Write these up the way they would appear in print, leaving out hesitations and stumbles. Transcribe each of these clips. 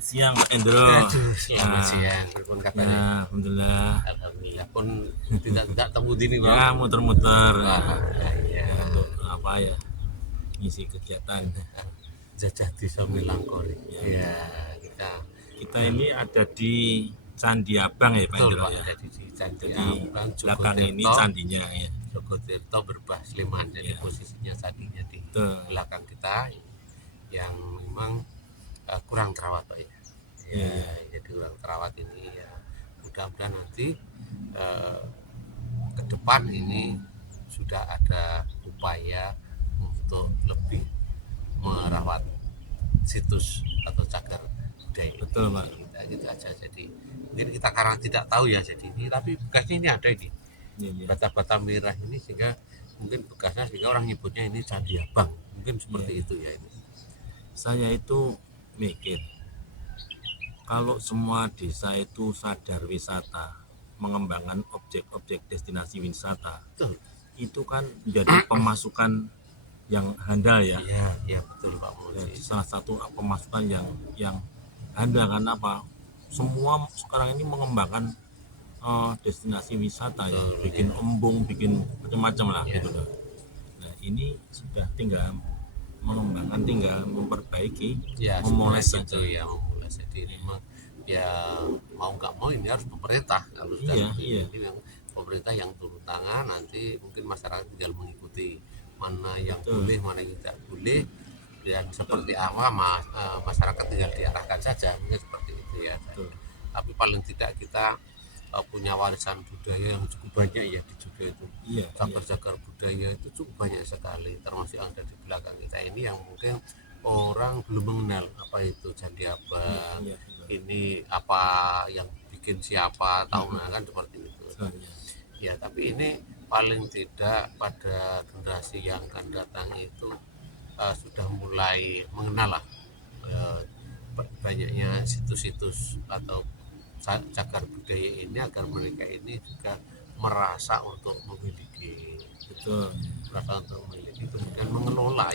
Selamat siang Pak Endro. Aduh, selamat siang. Pun Ya, kabarnya? alhamdulillah. Alhamdulillah pun tidak temu dini Ya, bang. muter-muter. Ya, Ya, untuk apa ya? Ngisi kegiatan. jajah di sambil langkori. Ya, Ya, kita kita ini ada di Candi Abang ya Pak betul Endro pak. ya. Jadi di Candi Jadi Abang, belakang ini Jogotirto, candinya ya. Jogotirto berbah Sleman. Jadi Ya, posisinya candinya di betul. belakang kita yang memang kurang terawat pak ya. Iya, Ya, iya. jadi kurang terawat ini ya. Mudah-mudahan nanti ke depan ini sudah ada upaya untuk lebih merawat situs atau cagar budaya ini. Betul Pak. Kita gitu aja. Jadi mungkin kita karena tidak tahu ya jadi ini, tapi bekasnya ini ada ini Iya, iya. bata-bata merah ini sehingga mungkin bekasnya sehingga orang nyebutnya ini Candi Abang, mungkin seperti Iya. itu ya ini. Saya itu mikir kalau semua desa itu sadar wisata, mengembangkan objek-objek destinasi wisata, Betul. itu kan menjadi pemasukan yang handal ya. Iya, iya betul Pak Ya, Mulsi. salah satu pemasukan yang handal karena apa? Semua sekarang ini mengembangkan destinasi wisata ya, Betul, bikin ya. embung, bikin macam-macam lah Ya. gitu loh. Nah ini sudah tinggal mengembangkan, tinggal memperbaiki, Ya, memoles sebenarnya saja. itu ya memoles. Jadi memang ya mau nggak mau ini harus pemerintah kalau sudah Iya, seperti iya. ini yang pemerintah yang turun tangan, nanti mungkin masyarakat tinggal mengikuti mana yang Betul. boleh mana yang tidak boleh, dan seperti apa masyarakat tinggal diarahkan saja, mungkin seperti itu ya. Betul. Tapi paling tidak kita punya warisan budaya yang cukup banyak ya di Jogja itu. Iya, iya. Cagar-cagar budaya itu cukup banyak sekali, termasuk yang ada di belakang kita ini yang mungkin orang belum mengenal apa itu Candi Abang, Iya, iya. ini apa yang bikin siapa, tahu nah kan seperti itu. Betul, ya. Ya, tapi ini paling tidak pada generasi yang akan datang itu sudah mulai mengenal lah banyaknya situs-situs atau cagar budaya ini, agar mereka ini juga merasa untuk memiliki, Betul. merasa untuk memiliki, kemudian mengelola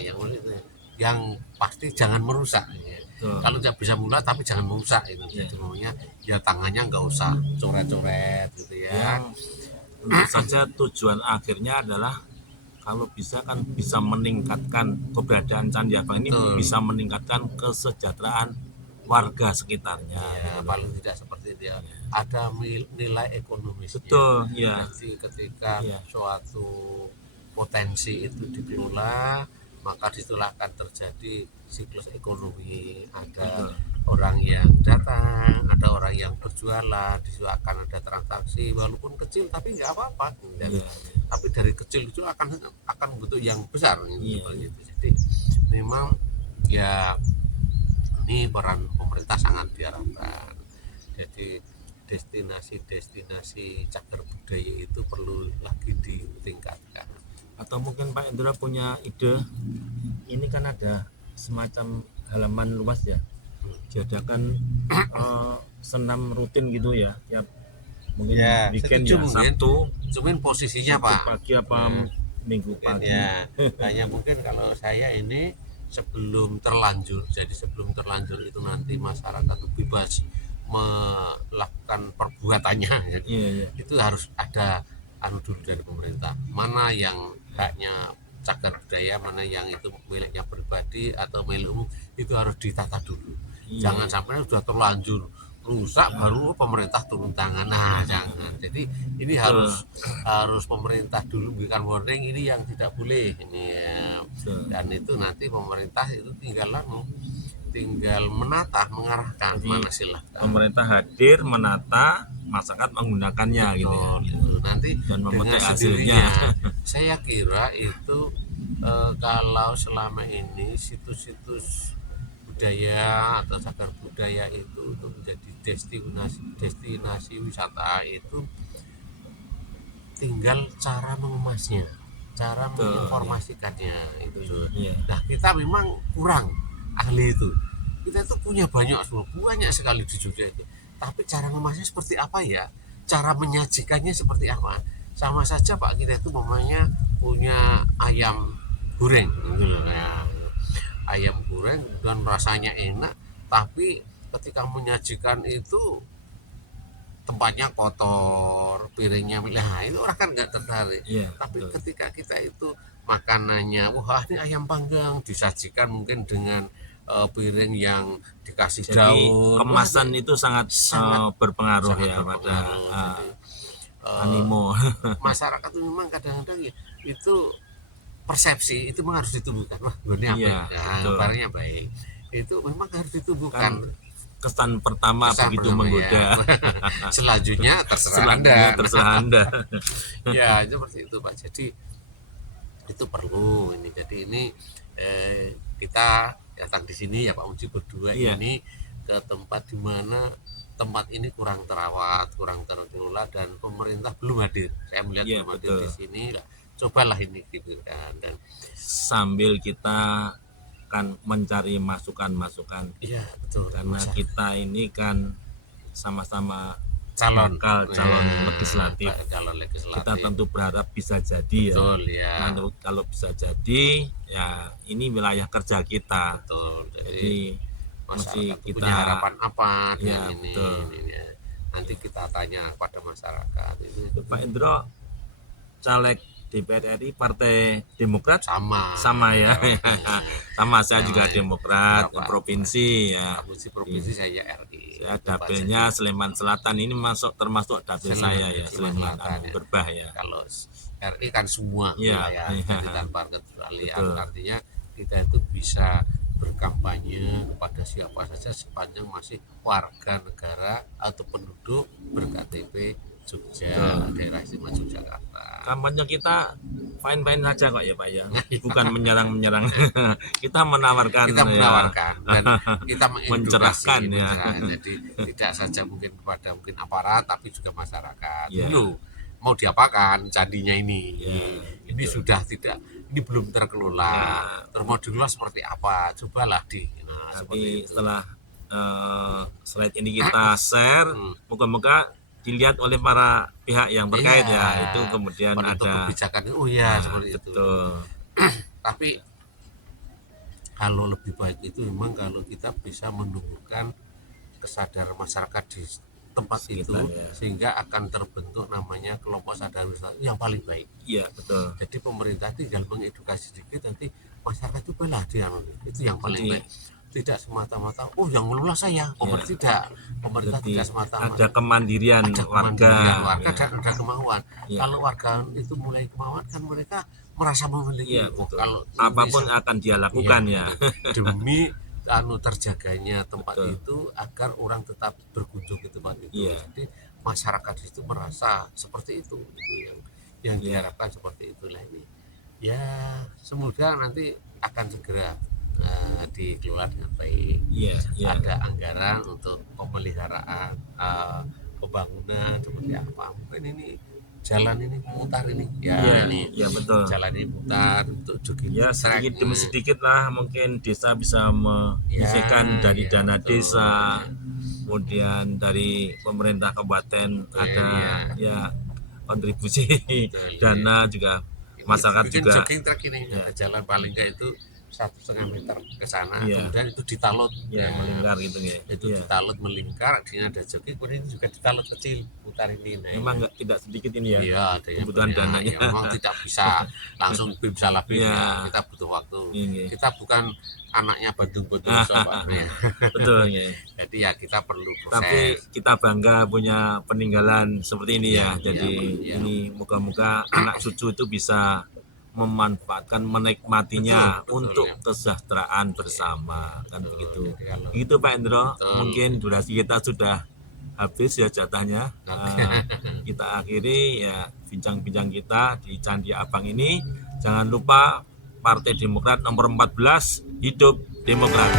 yang pasti jangan merusak ya. Betul. Kalau tidak bisa mengelola tapi jangan merusak itu. Iya. Jadi maunya ya tangannya nggak usah coret-coret gitu ya. Yang tentu saja tujuan akhirnya adalah kalau bisa kan bisa meningkatkan keberadaan Candi Abang ini, Betul. bisa meningkatkan kesejahteraan warga sekitarnya. Ya, gitu loh. paling tidak seperti itu ya. Ada nilai ekonomisnya. Betul, ya. Nanti ketika Iya. suatu potensi itu dikelola, maka disitulah akan terjadi siklus ekonomi. Ada Betul. orang yang datang, ada orang yang berjualan, disitu akan ada transaksi walaupun kecil tapi nggak apa-apa. Dan Iya. tapi dari kecil itu akan bentuk yang besar Iya. gitu. Jadi memang ya ini peran pemerintah sangat diharapkan. Jadi destinasi cagar budaya itu perlu lagi ditingkatkan. Atau mungkin Pak Indra punya ide, ini kan ada semacam halaman luas ya, diadakan senam rutin gitu ya, tiap mungkin Ya, weekend setuju ya, mungkin. Sabtu Cuman posisinya Sabtu Pak, pagi apa Minggu pagi. ya hanya mungkin kalau saya ini sebelum terlanjur itu nanti masyarakat itu bebas melakukan perbuatannya. Jadi Iya, iya. itu harus ada dulu dari pemerintah, mana yang haknya cagar budaya, mana yang itu miliknya pribadi atau milik umum, itu harus ditata dulu. Iya. Jangan sampai sudah terlanjur rusak baru pemerintah turun tangan. Nah, jangan. Jadi ini harus pemerintah dulu berikan warning, ini yang tidak boleh ini ya. Dan itu nanti pemerintah itu tinggal mengarahkan. Jadi, mana silahkan pemerintah hadir menata, masyarakat menggunakannya gitu ya. gitu. Nanti Dan memetik dengan hasilnya. sendirinya saya kira itu kalau selama ini situs-situs budaya atau cagar budaya itu untuk menjadi destinasi wisata itu tinggal cara mengemasnya, cara menginformasikannya itu. Iya. Nah, kita memang kurang ahli itu. Kita itu punya banyak sekali di Jogja itu. Tapi cara mengemasnya seperti apa ya? Cara menyajikannya seperti apa? Sama saja Pak, kita itu memangnya punya ayam goreng gitu loh ya. Ayam goreng dan rasanya enak, tapi ketika menyajikan itu tempatnya kotor, piringnya nah itu orang kan nggak tertarik. Iya, Tapi betul. ketika kita itu makanannya, wah ini ayam panggang disajikan mungkin dengan piring yang dikasih Jadi daun, wah kemasan itu sangat sangat berpengaruh sangat ya pada berpengaruh. Jadi animo. masyarakat itu memang kadang-kadang ya, itu persepsi itu memang harus ditumbuhkan. Wah ini apa Iya, ya? Nah, betul. barangnya baik. Itu memang harus ditumbuhkan. Kan kesan pertama Kesan begitu pertama ya. menggoda. Selanjutnya terserah Selanjutnya Anda. terserah Anda. Ya seperti itu Pak. Jadi itu perlu ini. Jadi ini kita datang di sini ya Pak Muji berdua Iya. ini ke tempat di mana tempat ini kurang terawat, kurang terkelola dan pemerintah belum hadir. Saya melihat Iya, belum hadir betul. di sini. Lah, cobalah ini gitu kan. Dan Sambil kita kan mencari masukan-masukan iya betul. karena Masa kita ini kan sama-sama calon bakal calon legislatif. calon Kita legislatif. tentu berharap bisa jadi ya. Betul ya. Nah, kalau bisa jadi ya ini wilayah kerja kita. Betul. Jadi mesti Masyarakat kita punya harapan apa ya, dengan ini, betul. ya. Nanti kita tanya pada masyarakat itu Pak Indro, caleg DPR RI Partai Demokrat sama ya. Sama, saya Sama juga ya. Demokrat Ya, Pak. provinsi ya. provinsi saya RI. Saya Itu, Pak. dapilnya Sleman Selatan, ini termasuk dapil saya ya, Sleman Sleman Selatan, ya. Berbah ya. Kalau RI kan semua Iya, wilayah, iya. jadi tanpa kecualian. Betul. Artinya kita itu bisa berkampanye kepada siapa saja sepanjang masih warga negara atau penduduk berKTP Jogja, Betul. daerah istimewa Yogyakarta. Kampanye kita fine-fine saja kok ya Pak ya, bukan menyerang-menyerang. Kita menawarkan Kita ya. menawarkan dan kita mengedukasi, Mencerahkan ya. Jadi tidak saja mungkin kepada mungkin aparat tapi juga masyarakat. Ya. Dulu mau diapakan candinya ini? Ya, Ini gitu. sudah tidak, ini belum terkelola. Ya. Terus mau dikelola seperti apa? Cobalah seperti Tapi itu. setelah slide ini kita share, moga-moga dilihat oleh para pihak yang terkait Iya. ya. Itu kemudian Penentu ada kebijakan. Oh ya seperti itu. betul. Tapi kalau lebih baik itu memang kalau kita bisa menumbuhkan kesadaran masyarakat di tempat itu ya. sehingga akan terbentuk namanya kelompok sadar wisata yang paling baik. Iya betul. Jadi pemerintah tinggal mengedukasi sedikit, nanti masyarakat itu belah dia, itu yang paling Jadi, baik. Tidak semata-mata saya, pemerintah pemerintah Jadi tidak semata-mata. ada kemandirian warga. Ya. Dan ada kemauan. Ya. Kalau warga itu mulai kemauan kan mereka merasa memiliki. Iya, betul. Kalau Apapun bisa, akan dia lakukan ya. demi terjaganya tempat Betul. itu agar orang tetap berkunjung ke tempat itu. Iya. Jadi masyarakat itu merasa seperti itu yang diharapkan seperti itulah ini. Ya semoga nanti akan segera dikelola dengan baik. Iya, iya. Ada anggaran untuk pemeliharaan pembangunan seperti apa. Mungkin ini jalan ini putar ini Iya, ini iya betul. jalan ini putar untuk jogging Ya track. sedikit demi sedikit lah mungkin desa bisa menyisihkan dari ya, dana betul. desa, kemudian dari pemerintah kabupaten ada ya kontribusi Betul, dana juga, masyarakat bikin juga jogging track ini ada jalan paling nggak itu 1,5 meter ke sana, Iya. kemudian itu ditalut ya melingkar gitu ya. itu Iya. ditalut melingkar, artinya ada jogging, kemudian itu juga ditalut kecil putar ini. Nah, Memang tidak sedikit ini ya. iya, ada yang kebutuhan banyak. dananya. Ya, memang tidak bisa langsung bim salah bim, Iya. kita butuh waktu. Iya. Kita bukan anaknya Bandung-Bandung sobat. Ya. Betul ya. Jadi ya kita perlu proses. Tapi kita bangga punya peninggalan seperti ini ya. Iya, Jadi iya. ini moga-moga anak cucu itu bisa memanfaatkan, menikmatinya Betul, untuk ya. kesejahteraan bersama kan begitu. Jadi kalau Begitu Pak Indro, Betul. mungkin durasi kita sudah habis ya jatahnya. Kita akhiri ya bincang-bincang kita di Candi Abang ini. Jangan lupa Partai Demokrat nomor 14, hidup Demokrat.